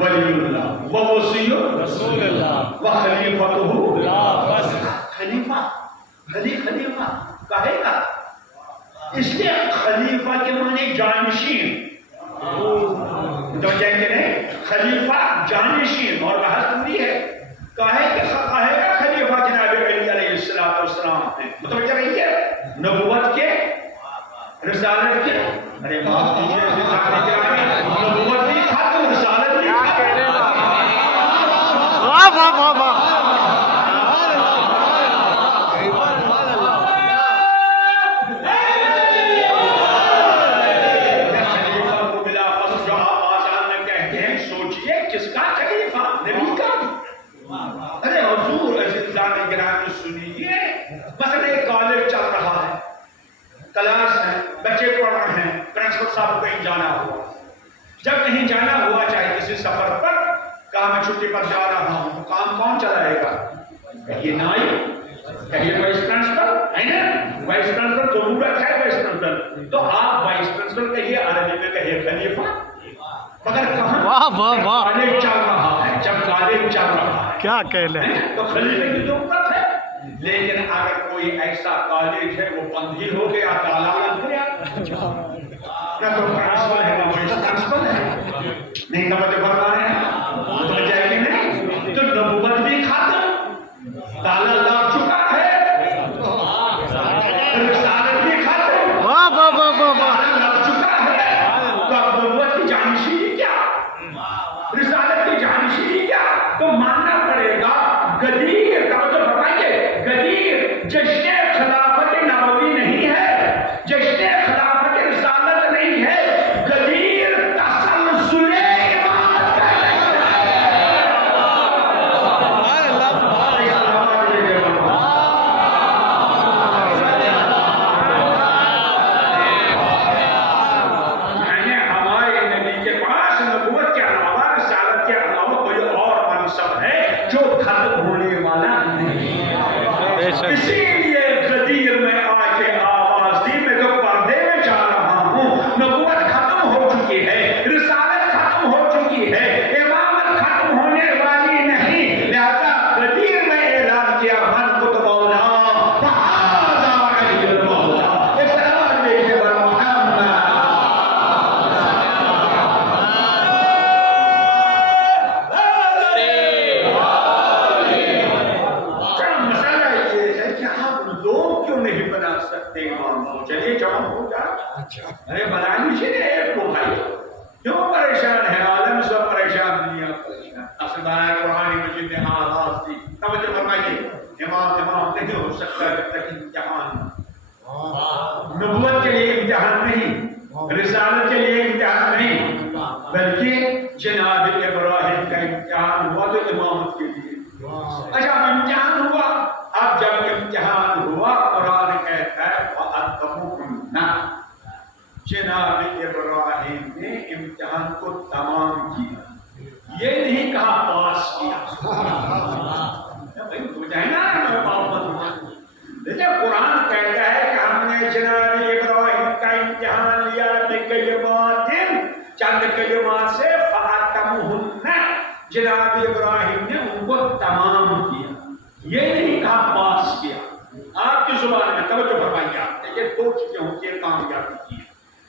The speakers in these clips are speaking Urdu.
ولی اللہ ووصی رسول اللہ وخلیفتہ لا فصل. خلیفہ خلیفہ کہے گا، اس لیے خلیفہ کے معنی جانشین، تو کہیں گے نہیں خلیفہ جانشین، اور بحث پوری ہے کہے گا خلیفہ جناب علی علیہ السلام ہے، متوجہ رہی ہے نبوت کے رسالت کے، ارے معاف کیجیے نبوت بھی ختم رسالت بھی ختم. واہ واہ واہ واہ. کلاس ہے، بچے پڑھ رہے ہیں، پرنسپل صاحب کو کہیں جانا ہوا، جب کہیں جانا ہوا چاہے کسی سفر پر، کہا میں چھٹی پر جا رہا ہوں، تو کام کون چلائے گا؟ کہیے نائب، کہیے وائس پرنسپل ہے نا، وائس پرنسپل ضرورت ہے وائس پرنسپل، تو آپ وائس پرنسپل کہیے، عربی میں کہیے خلیفہ. مگر کہاں کالج چل رہا ہے، جب کالج چل رہا ہے کیا کہہ لیں تو خلیفے کی ضرورت ہے. لیکن اگر کوئی ایسا کالج ہے وہ بند ہی ہو گیا، تالا لگ گیا، نہ تو پرنسپل ہے نہ وائس پرنسپل ہے، نہیں توجہ فرما رہے ہیں، تو جائے گی نہیں، تو نبوت بھی ختم، تالا لگ چکا ہے، رسالت بھی ختم، واہ واہ واہ واہ واہ. تالا لگ چکا ہے، تو اب نبوت کی جانشینی کیا، رسالت کی جانشینی کیا، تو ماننا پڑے گا غدیر، توجہ فرمائیے، غدیر جشن خلافت نبوی نہیں ہے، جشن خلافت رسالت نہیں ہے، غدیر تسلسل امامت کا ہمارے نبی کے پاس نبوت کے علاوہ رسالت کے علاوہ کوئی اور منصب ہے جو ختم ہونے والا نہیں. اسی لیے غدیر میں آ کے آواز دی، میں جو پردے میں جا رہا ہوں، نبوت ختم ہو چکی ہے، رسالت ختم ہو چکی ہے، امامت ختم ہونے والی نہیں، لہذا غدیر میں اعلان کیا من کت مولا فہذا علی المولا. ایک سلام علیہ محمد. چلیے جواب ہو جا، ارے بنا لیجیے ایک کو بھائی، کیوں پریشان ہے عالم، سب پریشان، دنیا پریشان. اصل بنائے قرآن مجید نے آواز دی، توجہ فرمائیے، امام نہیں ہو سکتا جب تک امتحان، نبوت کے لیے امتحان نہیں، رسالت کے لیے امتحان نہیں، بلکہ جناب ابراہیم کا امتحان ہوا تو امامت کے لیے. اچھا امتحان ہوا، اب جب امتحان ہوا قرآن کہتا ہے فَأَتَّمُهُنَّ، جناب ابراہیم نے امتحان کو تمام کیا، یہ نہیں کہا پاس کیا. بھائی ہو جائے نا، دیکھیں قرآن کہتا ہے کہ ہم نے جناب ابراہیم کا امتحان لیا بکلمات، چند کلمات سے، فَأَتَّمُهُنَّ، جناب ابراہیم نے ان کو تمام کیا، یہ نہیں کہا پاس کیا. آپ کی زبان میں توجہ فرمائیے، آپ دیکھیں دو چیزیں ہوتی ہیں کامیابی کی،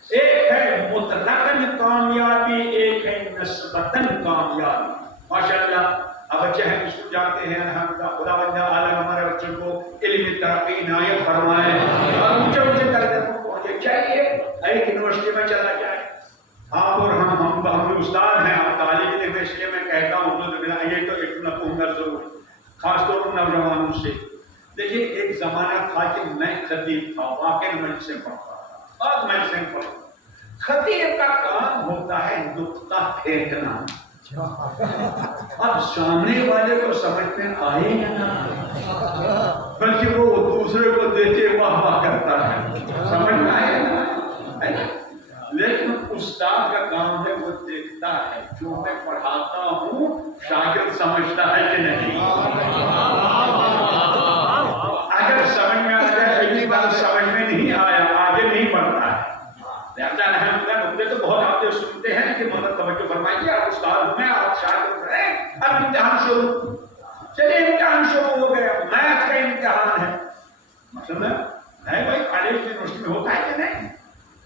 ایک ہے مطلقاً کامیابی، ایک ہے نسبتاً کامیابی. ماشاءاللہ اب بچے ہیں اسکول جاتے ہیں، الحمدللہ، خدا بندہ عالم ہمارے بچوں کو علمی ترقی عنایت فرمائے اور اونچے اونچے درجے کو پہنچے. چاہیے ایک یونیورسٹی میں چلا جائے، آپ اور ہم بھی استاد ہیں، آپ طالب علم، اس لیے میں کہتا ہوں یہ تو ایک نہ کہوں گا ضرور، خاص طور پر نوجوانوں سے. دیکھیے ایک زمانہ تھا کہ میں خطیب تھا، واقعی میں سے پڑھتا تھا، اب میں سے پڑھتا. خطیب کا کام ہوتا ہے نقطہ پھینکنا، اب سامنے والے کو سمجھ میں آئے یا نہ، بلکہ وہ دوسرے کو دیکھے واہ واہ کرتا ہے، سمجھ میں آئے نا. لیکن استاد کا کام ہے وہ دیکھتا ہے جو میں پڑھاتا ہوں شاگرد سمجھتا ہے کہ نہیں. اگر سمجھ میں آ جائے پہلی بات، سمجھ میں نہیں آیا آگے نہیں بڑھتا ہے. لہٰذا الحمدللہ نقطے تو بہت آپ سنتے ہیں کہ مگر توجہ فرمائیے، آپ استاد میں آپ شروع. چلیے امتحان شروع ہو گیا. میتھ کا امتحان ہے. مثلا ہے بھائی کالج یونیورسٹی میں ہوتا ہے کہ نہیں.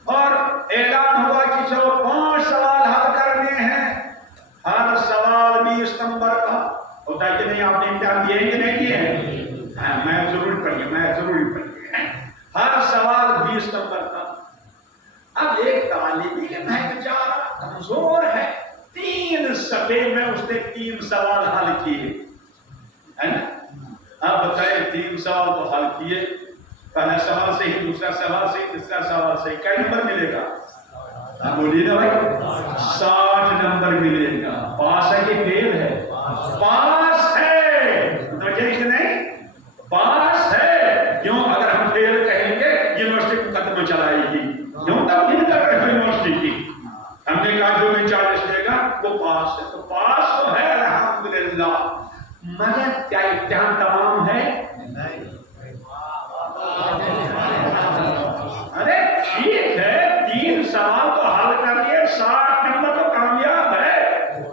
اور اعلان ہوا کہ چلو 5 سوال حل کرنے ہیں. ہر سوال 20 نمبر کا ہوتا ہے کہ نہیں. آپ نے امتحان دیے کہ نہیں دیے؟ میں ضرور پڑھیے. ہر سوال 20 نمبر کا. اب ایک طالب علم ہے بیچارہ کمزور ہے. 3 صفحے میں اس نے 3 سوال حل کیے ہے نا. اب بتائیں 3 سوال تو حل کیے. پہلا سوال صحیح, دوسرا سوال صحیح, تیسرا سوال صحیح. کئی نمبر ملے گا؟ بولیے نا بھائی. 60 نمبر ملے گا. پاس ہے کہ فیل ہے؟ پاس ہے. نہیں پاس ہے. کیوں؟ اگر ہم فیل کہیں گے یونیورسٹی قدم چلائے گی. کیوں تبدیل کر رہے ہیں یونیورسٹی کی؟ ہم نے کہا جو بھی 40 لے گا وہ پاس ہے. تو پاس تو ہے الحمدللہ. مگر کیا امتحان تمام ہے؟ ارے ٹھیک ہے 3 سوال تو حل کر لیے. 60 نمبر تو کامیاب ہے.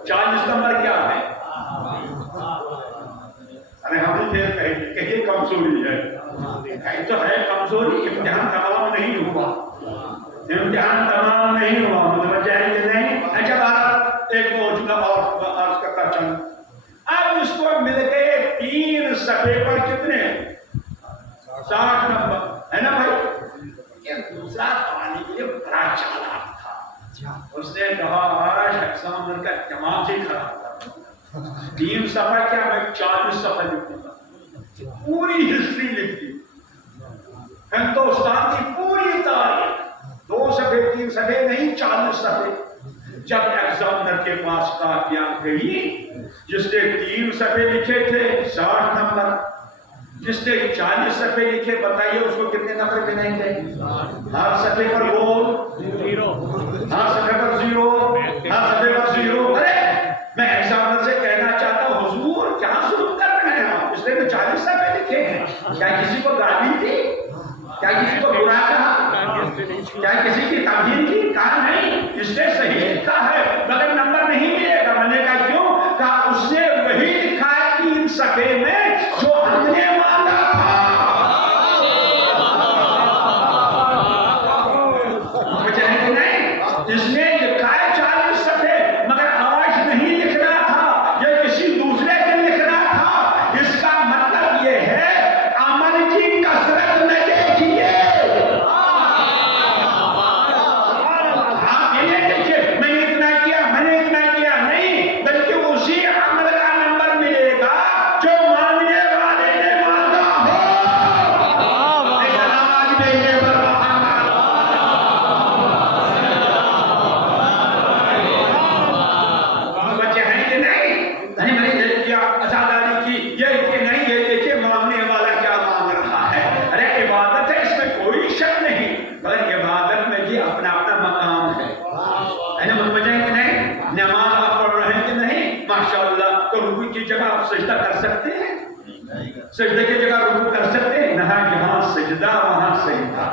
40 نمبر کیا ہے؟ ارے ہم نے پھر کہیے کمزوری ہے. تو ہے کمزوری. امتحان تمام نہیں ہوا. امتحان تمام نہیں ہوا. متوجہ ہے کہ نہیں؟ اچھا بات ایک موجودہ اور عرض کرتا چلوں. اب اس کو مل گئے 3 صفحے پر کتنے؟ 60 نمبر ہے نا بھائی. یہ دوسرا طالب علم بڑا چالاک تھا. اس نے کہا آج ایگزامنر کا دماغ ہی خراب تھا. 3 صفحہ کیا میں 40 صفحہ لکھوں گا. پوری ہسٹری لکھ دی. ہندوستان کی پوری تاریخ. 2 صفحے 3 صفحے نہیں 40 صفحے. جب ایگزامنر کے پاس کاپیاں گئی, جس نے 3 صفحے لکھے تھے 60 نمبر, جس نے 40 صفحے لکھے بتائیے اس کو کتنے نمبر ملیں گے؟ ہر صفحے پر 0, ہر صفحے پر 0, ہر صفحے پر 0. ارے میں ایگزامنر سے کہنا چاہتا ہوں حضور کیا ظلم کر رہے ہیں آپ؟ اس نے تو 40 صفحے لکھے ہیں. کیا کسی کو گالی دی؟ کیا کسی کو برا کہا؟ کیا کسی کی تعبیر کی؟ کہا نہیں. اس نے صحیح لکھا ہے مگر نمبر نہیں ملے گا. میں نے کہا کیوں؟ کہا اس نے وہی لکھا ہے 3 صفحے میں جو ہم نے مانگا تھا. مجھے نہیں, اس نے لکھا ہے 40 صفحے مگر آج نہیں لکھنا تھا, یہ کسی دوسرے دن لکھنا تھا. اس کا مطلب یہ ہے عمل کی کثرت نہ دیکھیے. آپ یہ دیکھیے میں نے اتنا کیا نہیں, بلکہ اسی عمل کا نمبر ملے گا جو مانگنے والے نے مانگا ہو. بچے ہیں کہ نہیں؟ میں نے کیا ازاداری کی یہ کہ نہیں. یہ دیکھیے مانگنے والا کیا مانگ رہا ہے. ارے عبادت ہے, اس میں کوئی شک نہیں, مگر عبادت میں بھی اپنا اپنا مقام ہے. متوجہ ہے کہ نہیں؟ نماز آپ پڑھ رہے ہیں کہ نہیں؟ ماشاءاللہ. تو رکوع کی جگہ آپ سجدہ کر سکتے ہیں, سجدے کی جگہ رکوع کر سکتے ہیں. جہاں سجدہ وہاں سجدہ,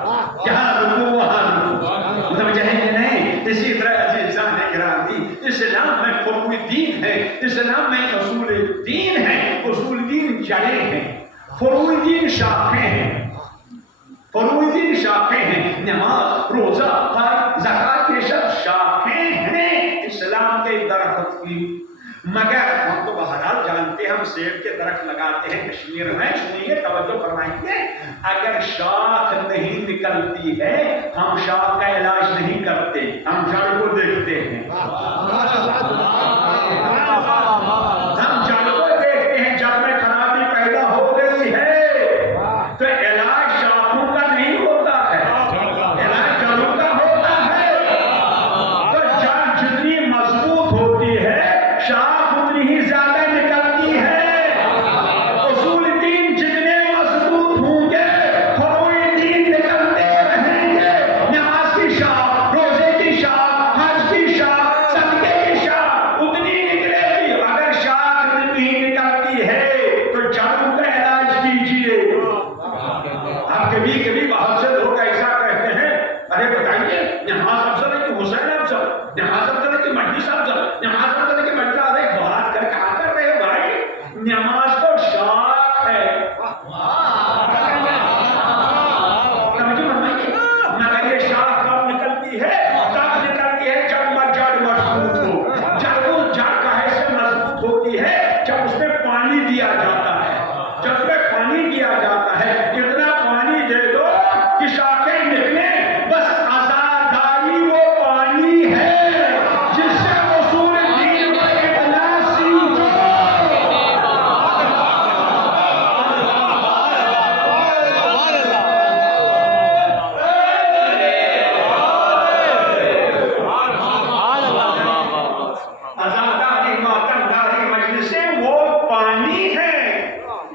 جہاں رکوع وہاں رکوع. متوجہ ہے کہ نہیں؟ اسی طرح عزیزان گرامی, اسلام میں فروع دین ہے, اسلام میں اصول دین ہے. اصول دین جڑیں ہیں, فروع دین شاخیں ہیں. فروع دین شاخیں ہیں. نماز, روزہ, حج, زکات یہ سب شاخیں ہیں اسلام کے درخت کی. مگر ہم تو بہرحال جانتے ہیں, ہم سیب کے درخت لگاتے ہیں کشمیر میں. سنیے توجہ فرمائیے, اگر شاخ نہیں نکلتی ہے ہم شاخ کا علاج نہیں کرتے, ہم جڑ کو دیکھتے ہیں. ہم جڑ کو دیکھتے ہیں. جڑ میں خرابی پیدا ہو گئی ہے تو علاج شاخوں کا نہیں ہوتا ہے, علاج جڑوں کا ہوتا ہے. تو جڑ جتنی مضبوط ہوتی ہے شاخ اتنی ہی زیادہ نکلتی ہے. اصول دین جتنے مضبوط ہوں گے فروع دین نکلتے رہیں گے. نماز کی شاخ, روزے کی شاخ, حج کی شاخ, صدقے کی شاخ,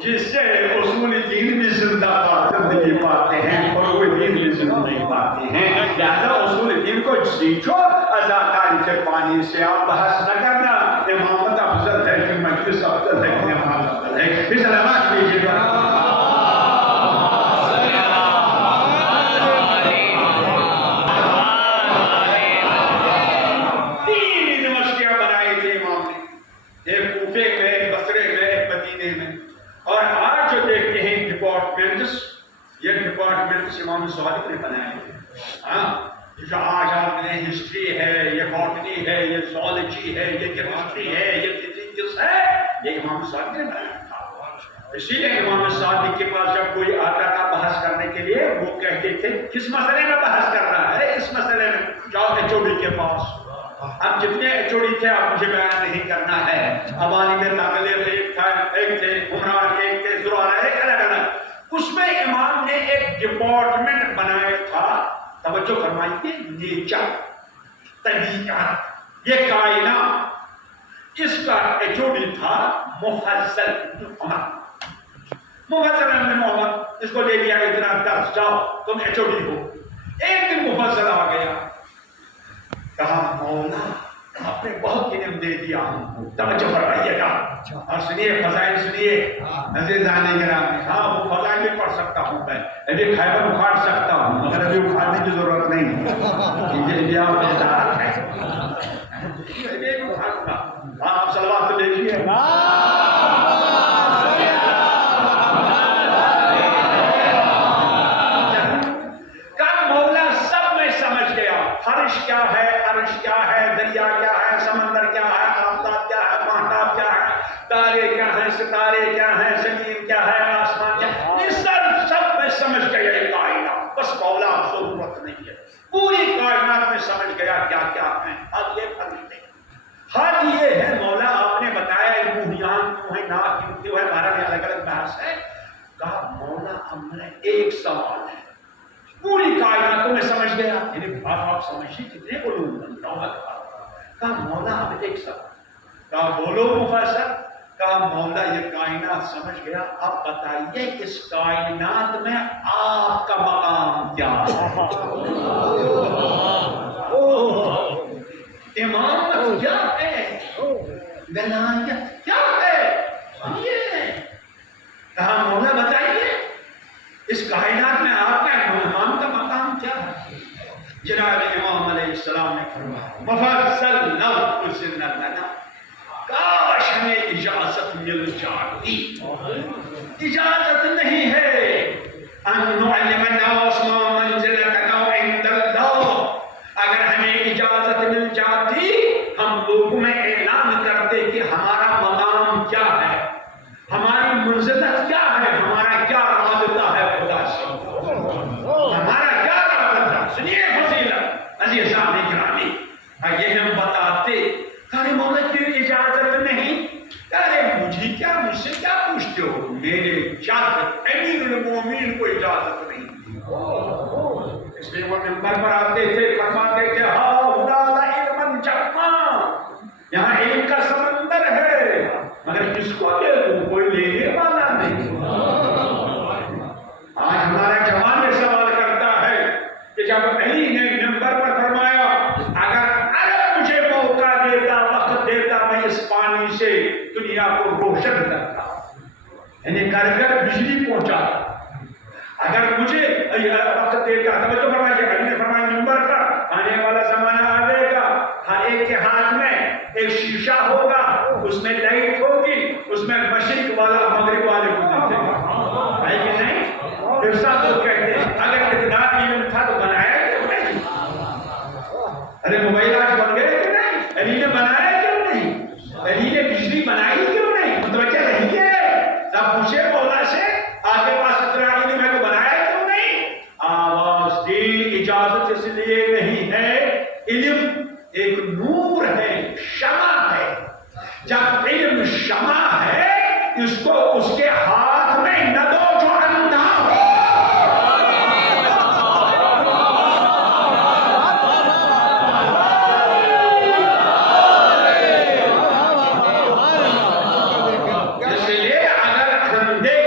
جس سے اصول دین بھی زندگی پاتے ہیں اور وہ دین بھی زندگی پاتے ہیں. لہذا اصول دین کو سیکھو. ازاکاری کے پانی سے آپ بحث نہ کرنا امامت افضل ہے کہ مجلس افضل ہے کہ امام افضل ہے. اس علامات لیجیے گا. امام صادق نے بنائے ہیں. جو آج آپ نے ہسٹری ہے، یہ باٹنی ہے، یہ زوالوجی ہے، یہ کیمسٹری ہے، یہ فزکس ہے، یہ امام صادق نے بنایا تھا. اسی لیے امام صادق کے پاس جب کوئی آتا تھا بحث کرنے کے لیے وہ کہتے تھے کس مسئلے میں بحث کر رہا ہے؟ اس مسئلے میں جاؤ HOD کے پاس. اب جتنے HOD تھے اب مجھے بیان نہیں کرنا ہے. ابانی میں تاغلب ایک تھے، عمران ایک تھے، زرارہ ایک، الگ الگ. اس میں امام نے ایک ڈپارٹمنٹ بنایا تھا. توجہ فرمائیے، نیچر، طبیعت، یہ کائنات. اس کا HOD تھا مفضل بن عمر. مفضل بن عمر اس کو لے لیا اتنا درس، جاؤ تم HOD ہو. ایک دن مفضل آ گیا، کہا مولا آپ نے بہت علم دے دیا ہم کو. توجہ فرمائیے گا اور سنیے فضائل سنیے عزیزان گرامی. ہاں وہ فضائل بھی پڑھ سکتا ہوں میں، ابھی خیبر اکھاڑ سکتا ہوں مگر ابھی اکھاڑنے کی ضرورت نہیں. یہ آپ استعارت ہے. ابھی اکھاڑوں گا. ہاں آپ صلوات تو دیکھیے. فرش کیا ہے، عرش کیا ہے، دریا کیا ہے، سمندر کیا ہے، آفتاب کیا ہے، ماہتاب کیا ہے، تارے کیا ہیں، ستارے کیا ہیں، زمین کیا ہے، آسمان کیا ہے، یہ سب میں سمجھ گیا یہ کائنات. بس مولا ضرورت نہیں ہے، پوری کائنات میں سمجھ گیا کیا کیا ہے. اب یہ فرق نہیں، حال یہ ہے مولا آپ نے بتایا روحیان کیوں ہے، ناک کیوں ہے، ہمارا بھی الگ الگ بحث ہے. کہا مولا اب میرا ایک سوال ہے، پوری کائنات میں سمجھ گیا. یعنی بات آپ سمجھیے کتنے علوم ہیں. کہا مولا اب ایک سوال. کہا بولو مفسر. کہا مولا یہ کائنات سمجھ گیا، اب بتائیے اس کائنات میں آپ کا مقام کیا ہے؟ امامت کیا ہے؟ ولایت کیا ہے؟ یہ کہا مولا بتائیے اس کائنات میں آپ کا امام کا مقام کیا ہے؟ جناب امام علیہ السلام نے فرمایا مفضل نفذ لنا، کاش ہمیں اجازت مل جاتی. اجازت نہیں ہے ان نعلم الناس ما منزلتنا عند اللہ. اگر ہمیں اجازت مل جاتی ہم لوگوں میں اعلان کرتے کہ ہمارا مقام کیا ہے، ہماری منزلت کیا ہے، ہمارا کیا رابطہ ہے خدا سے، ہمارا کیا رابطہ. سنیے فضیلت عزیزان گرامی، یہ ہم بتاتے. ارے مولا کی اجازت نہیں. ارے مجھے کیا، مجھ سے کیا پوچھتے ہو؟ میرے جد امیر المومنین کو اجازت نہیں. اس لیے وہ منبر پر آتے تھے، فرماتے تھے ہاؤ علم جما، یہاں علم کا سمندر ہے مگر کس کو دے دوں، کوئی لینے والا نہیں. آج ہمارا جوان یہ سوال کرتا ہے کہ جب علی نے منبر پر فرمایا اگر مجھے موقع دیتا، وقت دیتا، میں اس پانی سے دنیا کو روشن کرتا، یعنی گھر گھر بجلی پہنچاتا. اگر مجھے وقت دیتا، توجہ فرمائیے، علی نے فرمایا منبر پر آنے والا زمانہ آ جائے گا، ہر ایک کے ہاتھ میں ایک شیشہ ہوگا، اس میں لائٹ ہوگی، اس میں مشرق والا مغرب والے کو دیکھے گا. ہے کہ نہیں؟ پھر سب لوگ کہتے ہیں اگر اتنا علم تھا تو بنایا کیوں نہیں؟ ارے موبائل آج بن گئے کہ نہیں؟ علی نے بنایا کیوں نہیں؟ علی نے بجلی بنائی کیوں نہیں؟ متوجہ رہیے. سب پوچھے مولا سے آپ کے پاس اتنا علم ہے تو بنایا کیوں نہیں؟ آواز دی. اجازت اس لیے نہیں ہے، علم ایک نور ہے، شمع ہے. جب علم شمع ہے اس کو اس کے ہاتھ میں نہ دو جو اندھا ہو. اس لیے اگر اندھے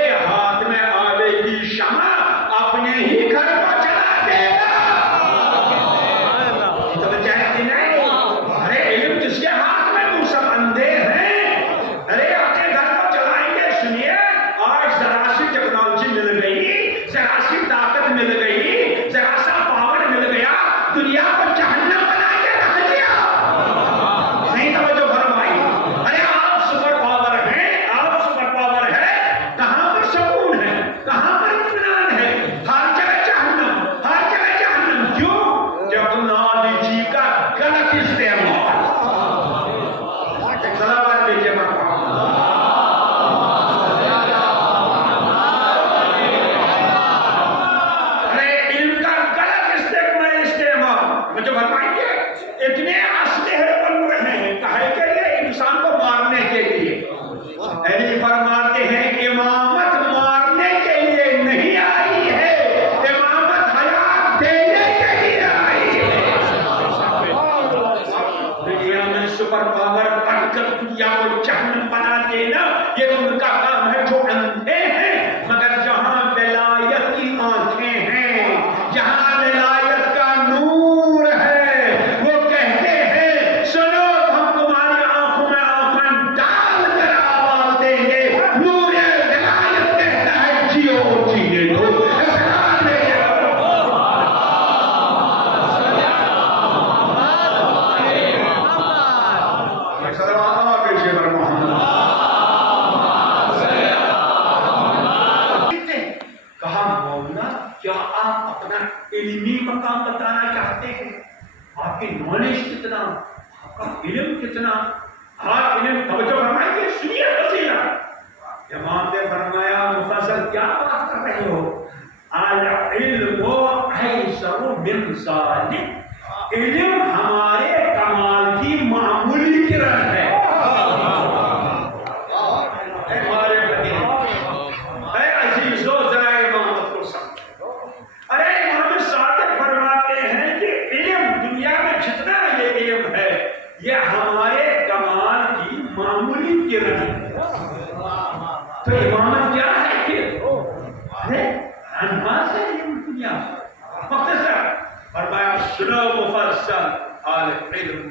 کیسے بر محمد کہا مولانا کیا آپ اپنا علمی مقام بتانا چاہتے ہیں؟ آپ کی نالج کتنا، آپ کا علم کتنا، آپ علم توجہ فرمائیں گے، سنیے فضیلت۔ امام نے فرمایا مفصل کیا بات کر رہے ہو؟ العلم ایسر من ذالک، علم ہمارے کمال کی معمولی کرن ہے۔ یہ ہمارے کمال کی معمولی کرن ہے۔ تو امامت کیا ہے پھر؟ انداز ہے یہ دنیا مختصر فرمایا سنو مفصل العلم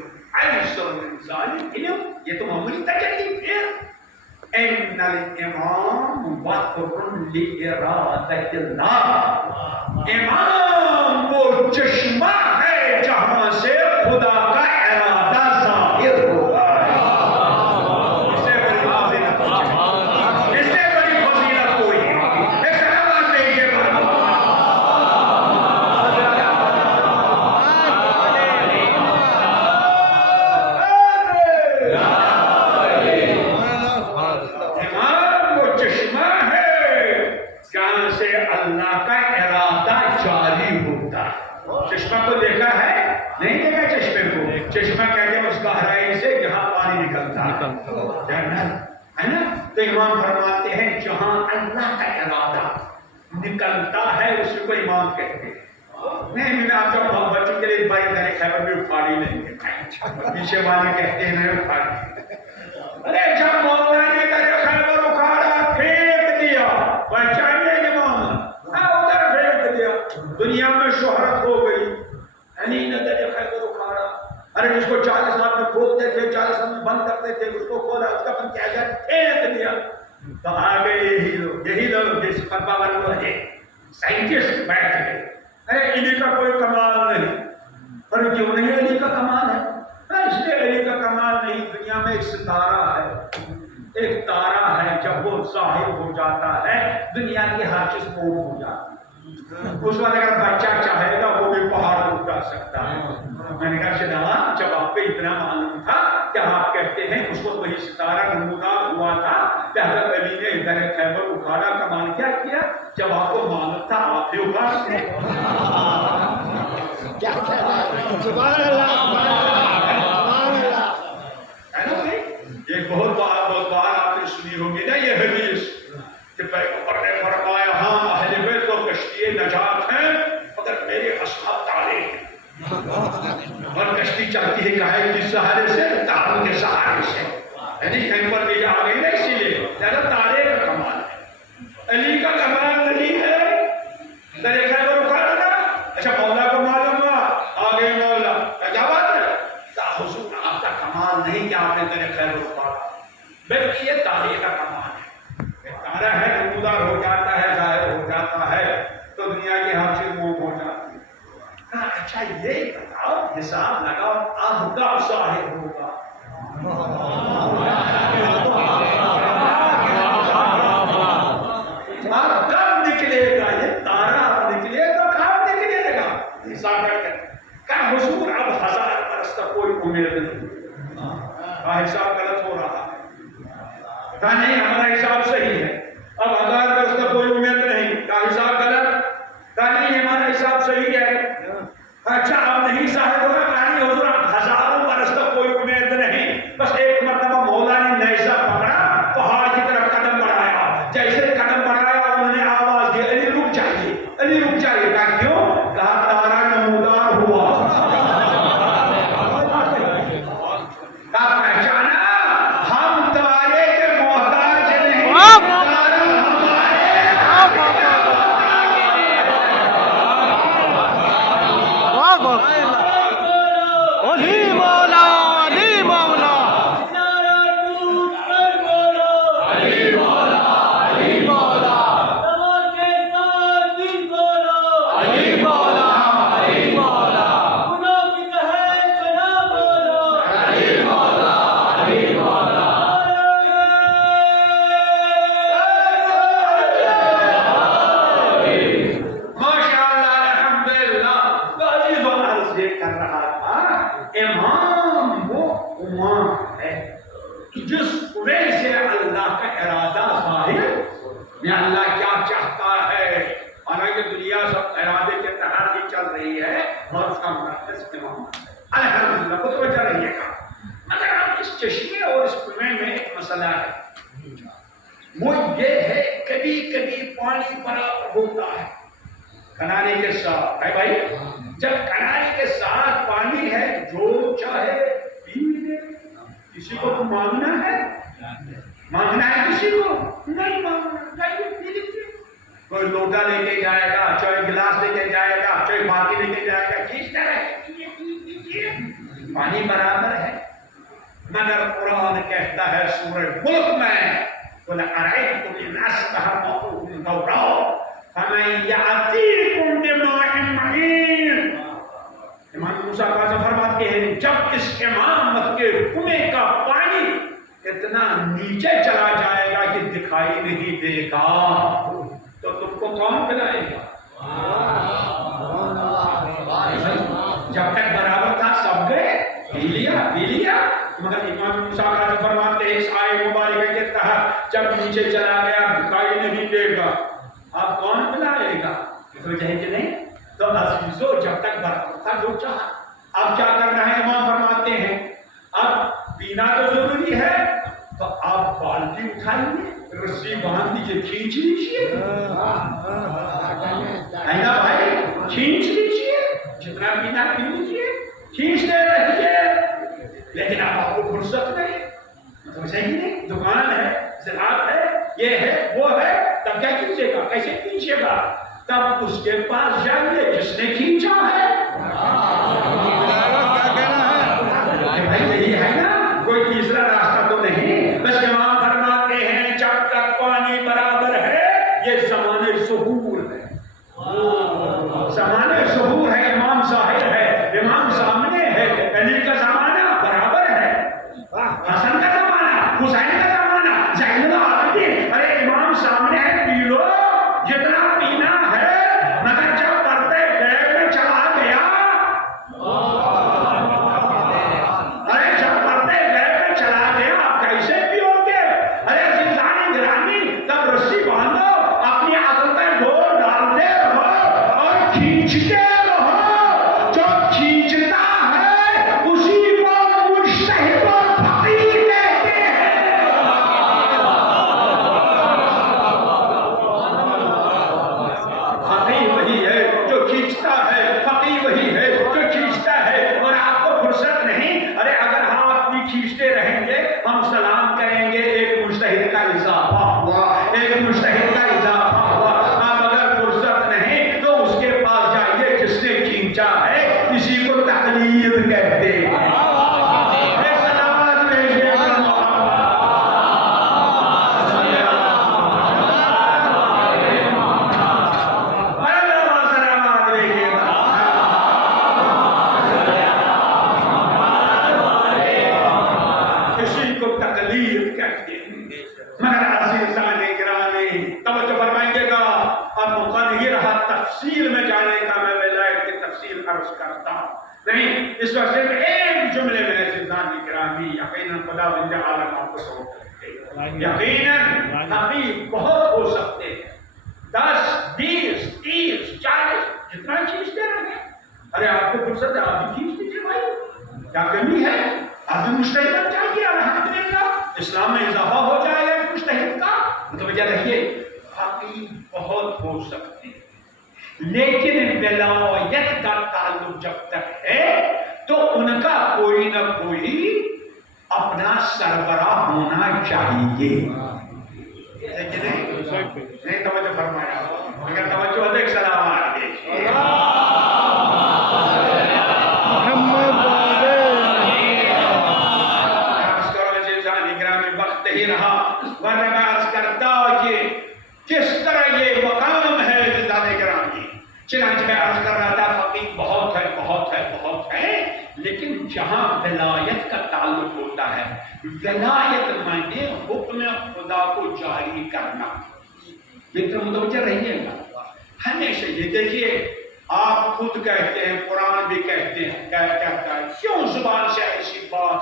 ایسر من ذالک، علم یہ تو معمولی تجلی پھر ان الامام وقر لارادۃ اللہ، امام وہ چشمہ ہے جہاں سے خدا کا ارادہ ظاہر ہوگا۔ اس سے بڑی فضیلت کوئی نہیں۔ ایک سلام دیجیے امام وہ چشمہ ہے جہاں سے اللہ کا ارادہ جاری ہوتا ہے۔ چشمہ کو دیکھا ہے؟ نہیں دیکھا چشمے کو؟ چشمہ کہتے ہیں اس گہرائی سے جہاں پانی نکلتا ہے نا؟ تو امام فرماتے ہیں جہاں اللہ کا ارادہ نکلتا ہے اس کو امام کہتے ہیں۔ نہیں میں آپ کا بچوں کے لیے بھائی در خیبر میں اکھاڑی نہیں ہے، پیچھے والے کہتے ہیں میں اکھاڑی۔ ارے جب مولانا نے در خیبر اکھاڑا پھینک دیا، بچائیے امام ادھر پھینک دیا، دنیا میں شہرت ہو گئی۔ علی نے در خیبر اکھاڑا، ارے جس کو 40 سال میں کھودتے تھے 40 سال میں بند کرتے تھے اس کو کھولا، اس کا بند کیا جائے پھینک دیا۔ تو آگے یہی لوگ جس فتوا والے ہیں سائنٹسٹ بیٹھ گئے، ارے علی کا کوئی کمال نہیں۔ پر کیوں نہیں علی کا کمال ہے؟ اس لیے علی کا کمال نہیں، دنیا میں ایک ستارہ ہے، ایک تارہ ہے، جب وہ ظاہر ہو جاتا ہے دنیا کی ہر چیز موم ہو جاتی ہے۔ اس وقت اگر بچہ چاہے گا وہ بھی پہاڑ اٹھا سکتا ہے۔ میں نے کہا جناب جب آپ کو اتنا معلوم تھا کہ آپ کہتے ہیں اس وقت وہی ستارہ نمودار ہوا تھا کہ حضرت علی نے در خیبر اکھاڑا، کمال کیا کیا؟ جب آپ کو معلوم تھا آپ بھی اکھاڑتے۔ سبحان اللہ سبحان اللہ۔ ایک بہت بار آپ نے سنی ہوگی نا یہ حدیث کہ پیغمبر نے فرمایا ہاں اہل بیت تو کشتی نجات ہیں مگر میرے اصحاب تالے ہیں۔ اور کشتی چلتی ہے کاہے کے سہارے سے؟ تاروں کے سہارے سے، یعنی کہیں پر بھی آ گئی نا، اسی لیے زیادہ تارے کا کمال ہے، علی کا کمال نہیں ہے۔ در خیبر اکھاڑا، اچھا مولا کو معلوم ہوا آ گئے مولا، کیا بات ہے؟ حضور آپ کا کمال نہیں کہ آپ نے در خیبر اکھاڑا، بلکہ یہ تارے کا کمال ہے۔ ایک تارہ ہے نمودار ہو جاتا ہے، ظاہر ہو جاتا ہے تو دنیا کی ہر چیز موم ہو جاتی ہے۔ اچھا یہ بتاؤ حساب لگاؤ اب کب ظاہر ہوگا؟ اب کب نکلے گا یہ تارہ؟ نکلے تو کب نکلے گا؟ حساب کر کے کہا حضور اب 1000 برس تک کوئی امید نہیں، کہا حساب غلط ہو رہا ہے، کہا نہیں ہمارا حساب صحیح ہے، اب 1000 برس تک کوئی امید نہیں، کہا حساب غلط، کہا نہیں ہمارا حساب صحیح ہے۔ اچھا اب نہیں ظاہر ہوگا؟ کہا نہیں حضور اب 1000 برس تک کوئی امید نہیں، بس ایک مرتبہ مولا نے نیزہ پکڑا پہاڑ کی طرف قدم بڑھایا، جیسے قدم بڑھایا انہوں نے آواز دی علی رک جائیے، علی رک جائیے۔ کہا کیوں؟ کہا تارا نمودار ہوا۔ کہا پہچانا ہم تارے کے محتاج نہیں، ویسے اللہ کا ارادہ ظاہر میں اللہ کیا چاہتا ہے، حالانکہ دنیا سب ارادے کے تحت ہی چل رہی ہے اور اس کا مرکز امام الحمدللہ کو توجہ رہیے گا۔ مگر اب اس چشمے اور اس کنویں میں ایک مسئلہ ہے، وہ یہ ہے کبھی کبھی پانی برابر ہوتا ہے کنارے کے ساتھ، ہے بھائی، جب کنارے کے ساتھ پانی ہے جو چاہے پی لے، کسی کو تو مانگنا ہے کسی کو نہیں مانگنا، پی لیجیے، کوئی لوٹا لے کے جائے گا، چاہے گلاس لے کے جائے گا، چاہے باقی لے کے جائے گا، کھینچتا رہے، پانی برابر ہے۔ مگر قرآن کہتا ہے سورہ ملک میں قُلْ أَرَأَيْتُمْ إِنْ أَصْبَحَ مَاؤُكُمْ غَوْرًا فَمَن يَأْتِيكُم بِمَاءٍ مَّعِينٍ۔ امام موسیٰ کا فرماتے ہیں جب اس امامت کے کنویں کا پانی اتنا نیچے چلا جائے گا کہ دکھائی نہیں دے گا تو تم کو کون پلائے گا؟ جب تک برابر تھا سب گئے، پی لیا، مگر امام موسیٰ کا فرماتے ہیں اس آیت مبارکہ کے تحت جب نیچے چلا گیا دکھائی نہیں دے گا، اب کون پلائے گا؟ تو کہ نہیں، تو عزیزو جب تک برابر تھا جو چاہا، اب کیا کرنا ہے؟ امام فرماتے ہیں اب پینا تو ضروری ہے تو آپ بالٹی اٹھائیے، رسی باندھ دیجیے، کھینچ لیجیے، ہے نا بھائی، کھینچ لیجیے، جتنا پینا پی لیجیے، کھینچتے رہیے، لیکن اب آپ کو فرصت نہیں، تو صحیح نہیں، دکان ہے، زراعت ہے، یہ ہے وہ ہے، تب کیا کیجیے گا، کیسے کھینچیے گا؟ تب اس کے پاس جائیے جس نے کھینچا ہے، بھائی یہی ہے نا، کوئی تیسرا راستہ تو نہیں۔ بس امام فرماتے ہیں جب تک پانی برابر ہے یہ زمانے ظہور ہے، زمانے ظہور ہے، امام ظاہر ہے، امام سامنے ہے، علی کا زمانہ برابر ہے، حسن کا زمانہ، حسین کا زمانہ، زین العابدین، ارے امام سامنے ہے، پی لو جتنا پینا ہے، مگر جب پڑھتے گئے میں چلا گیا، ارے جب پڑھتے گئے میں چلا گیا آپ کیسے پیو گے؟ ارے عزیزان گرامی تب رسی باندھو، اپنی عقل میں ڈور ڈالتے رہو اور کھینچتے رہو، جو کھینچتا ہے اسی کو مجتہد و فقیہ کہتے ہیں۔ فقیہ وہی ہے جو کھینچتا ہے، فقیہ وہی ہے جو کھینچتا ہے، اور آپ کو فرصت نہیں، ارے اگر ہاتھ بھی کھینچتے رہیں گے ہم سلام کریں گے، ایک مجتہد کا اضافہ ہوا، ایک مجتہد کا اضافہ ہوا، اب اگر فرصت نہیں تو اس کے پاس جائیے جس نے کھینچا ہے، اسی کو تقلید کہتے ہیں۔ مگر عزیزان گرامی توجہ فرمائیے گا، اب موقع نہیں رہا تفصیل میں جانے کا، میں ولایت کی تفصیل عرض کرتا نہیں، اس وقت صرف ایک جملے میں عزیزان گرامی یقیناً خدا بند عالم آپ کو سبق کرتے ہیں، یقیناً حقیق بہت ہو سکتے ہیں، 10 20 30 40 جتنا کھینچتے رہیں، ارے آپ کو فرصت ہے آپ بھی کھینچ لیجیے بھائی، کیا کمی ہے؟ آپ بھی مجتہد بن جائیے، الحمدللہ اسلام میں اضافہ ہو جائے گا مجتہد کا۔ متوجہ رہیے، فقیہ بہت ہو سکتے ہیں، لیکن ولایت کا تعلق جب تک ہے تو ان کا کوئی نہ کوئی اپنا سربراہ ہونا چاہیے، لیکن نہیں توجہ فرمایا، اگر توجہ ہے ایک سلام دیکھیے، ہی رہا، ورنہ میں عرض کرتا کہ کس طرح یہ مقام ہے عزیزان گرامی، چنانچہ میں عرض کر رہا تھا فقیہ بہت ہے بہت ہے بہت ہے، لیکن جہاں ولایت کا تعلق ہوتا ہے، ولایت مانے حکم خدا کو جاری کرنا، یہ تو متوجہ رہیے گا، ہمیشہ یہ دیکھیے آپ خود کہتے ہیں، قرآن بھی کہتے ہیں، کہتا ہے کیوں زبان سے ایسی بات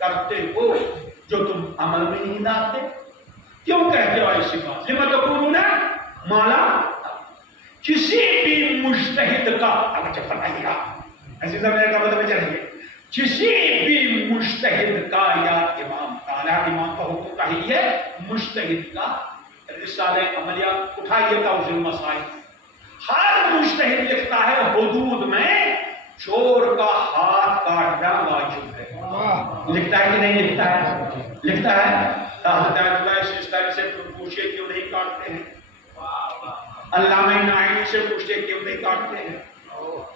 کرتے ہو جو تم عمل میں نہیں لاتے؟ کیوں کہتے ہو ایسی بات؟ لما تقولون ما لا کسی بھی مجتہد کا اگر فرمائیے گا ایسی زمانے کا مطلب چاہیے کسی بھی مجتہد کا یا امام کا امام کا حکم کا ہی ہے مجتہد کا رسالہ عملیہ اٹھائیے توضیح المسائل ہر مجتہد لکھتا ہے حدود میں چور کا ہاتھ کاٹنا واجب ہے لکھتا ہے کہ نہیں لکھتا ہے لکھتا ہے حضرت اللہ سیستانی سے پوچھے کیوں نہیں کاٹتے ہیں علامہ نائینی سے پوچھتے کیوں نہیں کاٹتے ہیں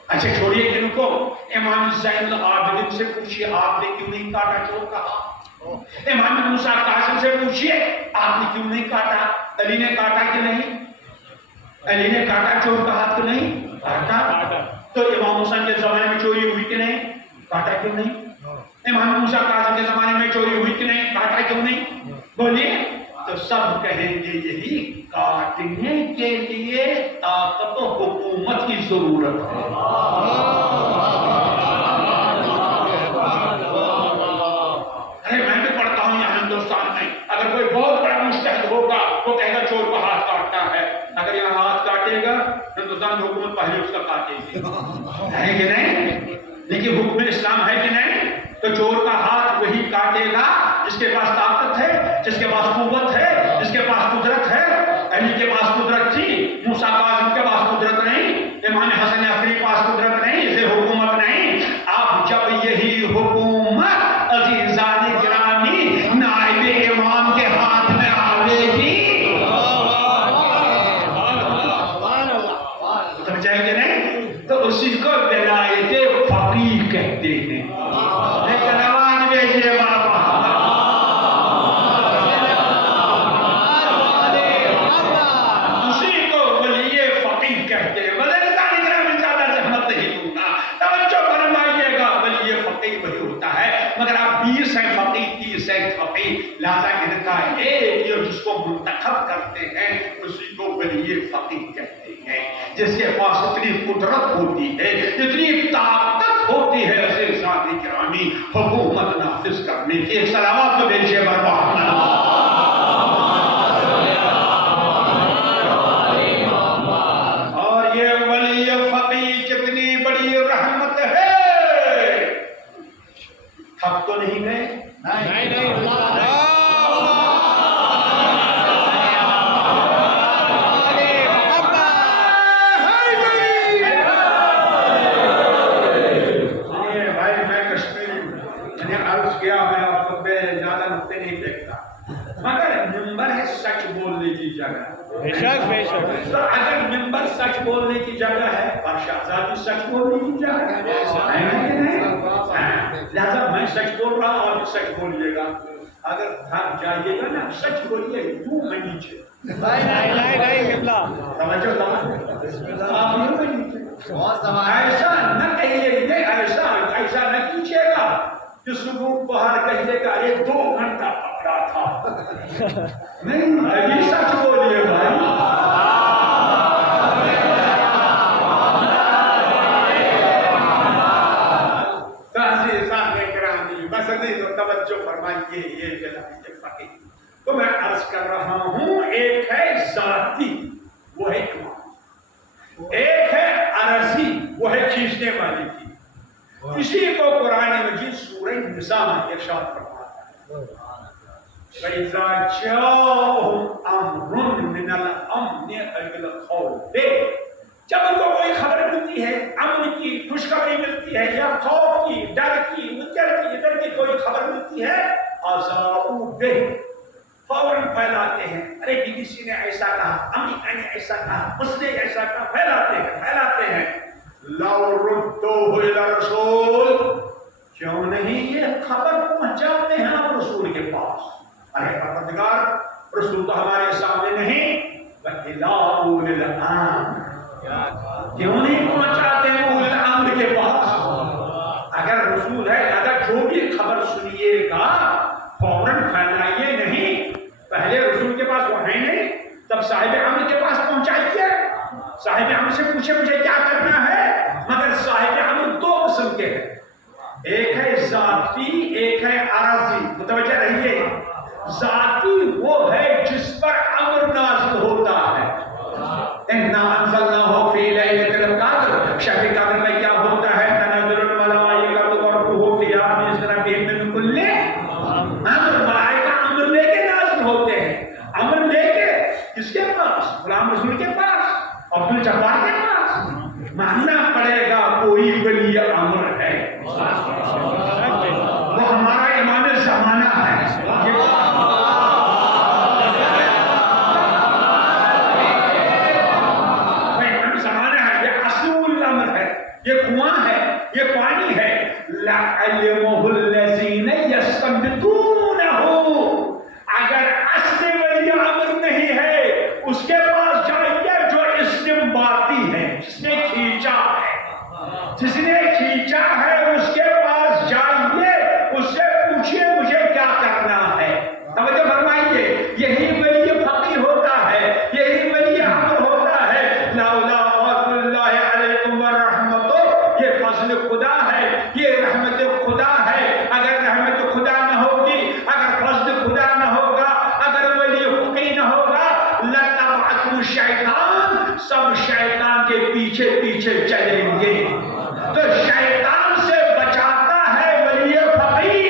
اچھا چھوڑیے ان کو امام زین العابدین سے پوچھئے آپ نے کیوں نہیں کاٹا چور کا ہاتھ امام موسیٰ کاظم سے پوچھئے آپ نے کیوں نہیں کاٹا علی نے کاٹا کہ نہیں علی نے کاٹا چور کا ہاتھ کہ نہیں کاٹا تو امام حسین کے زمانے میں چوری ہوئی کہ نہیں کاٹا کیوں نہیں امام موسیٰ کاظم کے زمانے میں چوری ہوئی کہ نہیں کاٹا کیوں نہیں بولیے تو سب کہیں گے یہی کاٹنے کے لیے طاقت و حکومت کی ضرورت ہے ارے میں بھی پڑھتا ہوں یہاں ہندوستان میں اگر کوئی بہت بڑا مجتہد ہوگا وہ کہے گا چور کا ہاتھ کاٹتا ہے اگر یہاں ہاتھ کاٹے گا ہندوستان کی حکومت پہلے اس کا کاٹے گی ہے کہ نہیں لیکن حکم اسلام ہے کہ نہیں تو چور کا ہاتھ وہی کاٹے گا جس کے پاس طاقت ہے جس کے پاس قوت ہے جس کے پاس قدرت ہے علی کے پاس قدرت تھی موسیٰ کاظم کے پاس قدرت نہیں امام حسن عسکری کے پاس قدرت نہیں اسے حکومت نہیں اب جب یہی حکومت عزیزان گرامی نائب امام کے ہاتھ میں آوے گی سمجھائیں گے نہیں تو اسی کو ولایت فقیہ کہتے ہیں لہذا ان کا ایک جس کو منتخب کرتے ہیں اسی کو ولی فقیہ کہتے ہیں جس کے پاس اتنی قدرت ہوتی ہے اتنی طاقت ہوتی ہے عزیزان گرامی حکومت نافذ کرنے کی ایک سلامات کو بھیجیے برباد اور یہ ولی فقیہ کتنی بڑی رحمت ہے تھک تو نہیں گئے نہیں اگر ممبر سچ بولنے کی جگہ ہے بادشاہ آزادی سچ بولنے کی جگہ ہے لہذا میں سچ بول رہا ہوں آپ سچ بولیے گا اگر تھک جائیے گا نا سچ بولیے یوں میں نیچے ایسا نہ کہیے ایسا نہ کیجیے گا کہ صبح باہر کہیے گا ارے 2 گھنٹہ پکڑا تھا نہیں ابھی سچ بولیے بھائی توجہ فرمائیے یہ ولایت فقیہ تو میں عرض کر رہا ہوں ایک ہے ذاتی وہ ہے امام ایک ہے عرضی وہ ہے کھینچنے والی کی اسی کو قرآن مجید سورہ نساء میں ارشاد فرماتا ہے فَإِذَا جَاءَهُمْ أَمْرٌ مِّنَ الْأَمْنِ أَوِ الْخَوْفِ جب ان کو کوئی خبر ملتی ہے امن کی خوشخبری ملتی ہے یا خوف کی ڈر کی ادھر کی کوئی خبر ملتی ہے اذاعوا بہ فوراً پھیلاتے ہیں ارے بی بی سی نے ایسا کہا امریکہ نے ایسا کہا اس نے ایسا کہا پھیلاتے ہیں لو ردوہ الی الرسول کیوں نہیں یہ خبر پہنچاتے ہیں ہم رسول کے پاس ارے پروردگار رسول تو ہمارے سامنے نہیں وَإِلَىٰ أُولِي الْأَمْرِ کیوں نہیں پہنچاتے ہیں اولي الامر کے پاس اگر رسول ہے اگر جو بھی خبر سنیے گا فوراً پھیلائیے نہیں پہلے رسول کے پاس وہ ہے نہیں تب صاحب امر کے پاس پہنچائیے صاحب امر سے پوچھے مجھے کیا کرنا ہے مگر صاحب امر 2 قسم کے ہیں ایک ہے ذاتی ایک ہے عارضی متوجہ رہیے باقی وہ ہے جس پر امر نازل ہوتا ہے. اِنَّا أَنزَلْنَاهُ فِي لَيْلَةِ الْقَدْرِ. شب قدر میں کیا ہوتا ہے؟ تنزل الملائکۃ والروح فیہا بِإِذْنِ ربہم من کل امر. ملائکہ امر لے کے نازل ہوتے ہیں. امر لے کے کس کے پاس؟ غلام رسول کے پاس، عبد الجبار کے پاس. ماننا پڑے گا کوئی ولی امر ہے، وہ ہمارا امام زمانہ ہے. یہ کنواں ہے، یہ پانی ہے. لَعَلِمُهُ الَّذِينَ يَسْتَنبِطُونَهُ. اگر اصل ولی امر نہیں ہے اس کے پاس جائیے جو استنباطی ہے، جس نے کھینچا ہے، جس نے کھینچا ہے اس کے پاس جائیے، اس سے پوچھئے مجھے کیا کرنا ہے. توجہ فرمائیے، یہی ولی فقی ہوتا ہے، یہی ولی امر ہوتا ہے. لولا فضل اللہ علیکم ورحمتہ، یہ فضل خدا ہے، یہ رحمت خدا ہے. اگر رحمت خدا نہ ہوگی، اگر فضل خدا نہ ہوگا، اگر ولی فقی نہ ہوگا، لَتَبَعَتْهُ الشَّيْطَانُ، سب شیطان کے پیچھے پیچھے چلیں گے. تو شیطان سے بچاتا ہے ولی فقی،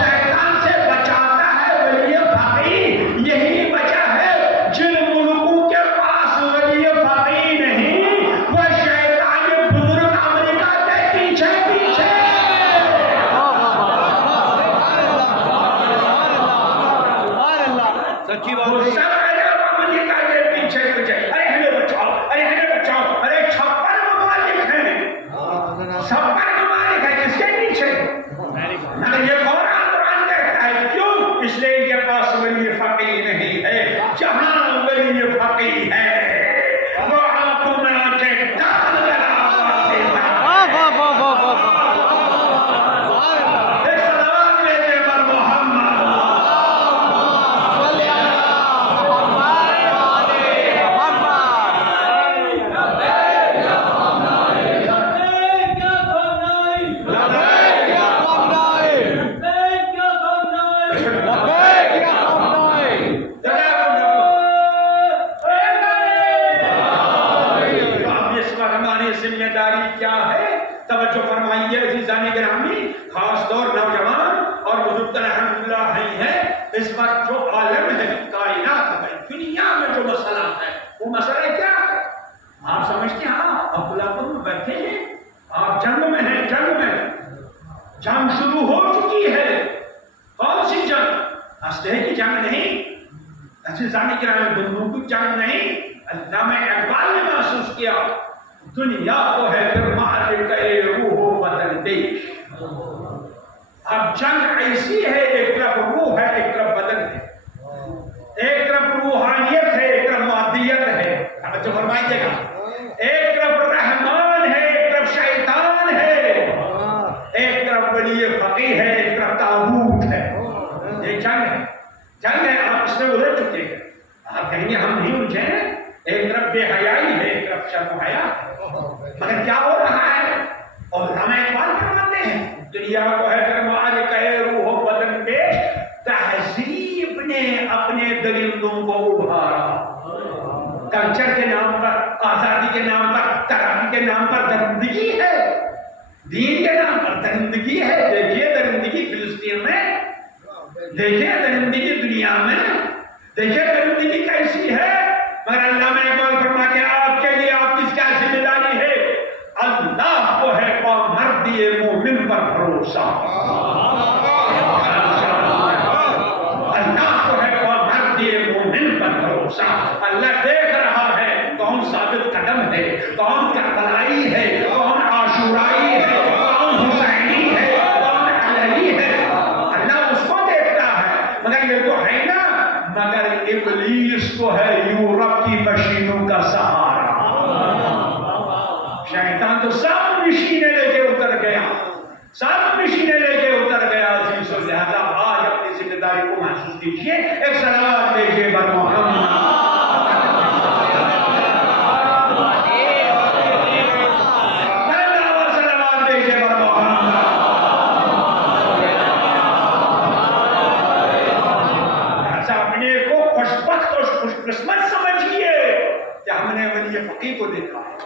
شیطان سے بچاتا ہے ولی فقی. یہی وجہ ہے جن ملکوں کے پاس ولی فقی نہیں، وہ شیطان بزرگ امریکہ کے پیچھے پیچھے. سچی بات وہ ہے. سب امریکہ کے پیچھے پیچھے. ارے ہمیں بچاؤ، ارے ہمیں بچاؤ. ارے 56 ممالک ہیں، 56 ممالک ہیں کس کے پیچھے؟ مگر یہ قرآن کہتا ہے کیوں؟ اس لیے ان کے پاس ولی فقی نہیں ہے. جہاں ولی فقی ہے وہ آپ کو ملا کے ڈال لگاتے ہیں. ایک سلام میرے پر محمد. ذمہ داری کیا ہے؟ توجہ فرمائیے عزیزان گرامی، خاص طور نوجوان اور بزرگ الحمدللہ ہیں. اس وقت جو عالم ہے، کائنات میں، دنیا میں جو مسئلہ ہے وہ مسئلہ کیا ہے؟ آپ سمجھتے ہیں آپ عبداللہ پور بیٹھے ہیں، آپ جنگ میں ہیں. جنگ شروع ہو چکی ہے. کون سی جنگ؟ اسلحے کی جنگ نہیں، عزیزان گرامی، بندوق کی جنگ نہیں. علامہ اقبال نے محسوس کیا دنیا کو ہے پھر معرکہ روح و بدن دیش. اب جنگ ایسی ہے، ایک طرف روح ہے، ایک طرف بدن ہے، ایک طرف روحانیت ہے، ایک طرف مادیت ہے. توجہ فرمائیے گا، ایک طرف رحمان ہے، ایک طرف شیطان ہے، ایک طرف ولی فقی ہے، ایک طرف طاغوت ہے. یہ جنگ ہے، جنگ ہے. آپ اس میں الجھ چکے ہیں. آپ کہیں گے ہم نہیں الجھے ہیں. ایک طرف بے حیائی ہے، ایک طرف شرم و حیا. مگر کیا ہو رہا ہے؟ اور علامہ اقبال فرماتے ہیں دنیا کو ہے پھر معرکہ روح و بدن دیش. تہذیب نے اپنے درندوں کو ابھارا. کلچر کے نام پر، آزادی کے نام پر، ترقی کے نام پر درندگی ہے، دین کے نام پر درندگی ہے. دیکھیے درندگی فلسطین میں، دیکھیے درندگی دنیا میں، دیکھیے درندگی کیسی ہے. مگر علامہ اقبال فرماتے ہیں آپ کے لیے آپ کس کا ذمہ داری ہے؟ اللہ کو ہے پامردی مومن پر بھروسہ. اللہ کو ہے پامردی مومن پر بھروسہ. اللہ دیکھ رہا ہے کون ثابت قدم ہے، کون کربلائی ہے، کون عاشورائی ہے، کون حسینی ہے، کون علی ہے. اللہ اس کو دیکھتا ہے. مگر یہ تو ہے نا، مگر ابلیس کو ہے یورپ کی مشینوں کا سہارا. شیطان تو سب مشینیں لے کے اتر گیا، سب مشینیں لے کے اتر گیا. عزیز و لہذا آج اپنی ذمہ داری کو محسوس کیجیے. ایک صلوات دیجیے بر محمد. قسمت سمجھیے کہ ہم نے ولی فقی کو دیکھا ہے،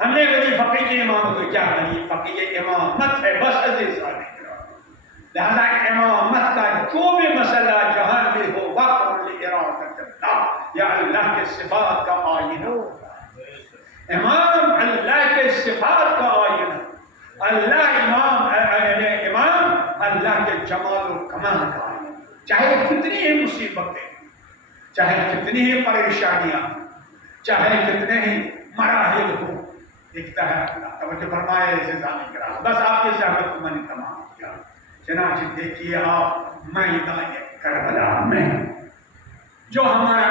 ہم نے ولی فقی کے امام کو، کیا ولی فقی امامت ہے بس عزیزان کرام۔ لہذا امامت کا جو بھی مسئلہ جہاں بھی ہو وقت لارادۃ اللہ، یا اللہ کے صفات کا آئینہ، امام اللہ کے صفات کا آئینہ، اللہ امام اللہ کے جمال و کمال کا آئینہ، چاہے کتنی ہی مصیبتیں، چاہے کتنی ہی پریشانیاں، چاہے کتنے ہی مراحل ہو، دکھتا ہے اللہ۔ توجہ فرمائے عزیزان کرام، بس آپ کی زحمت کو میں نے تمام کیا۔ چنانچہ دیکھیے آپ میدان کربلا میں جو ہمارا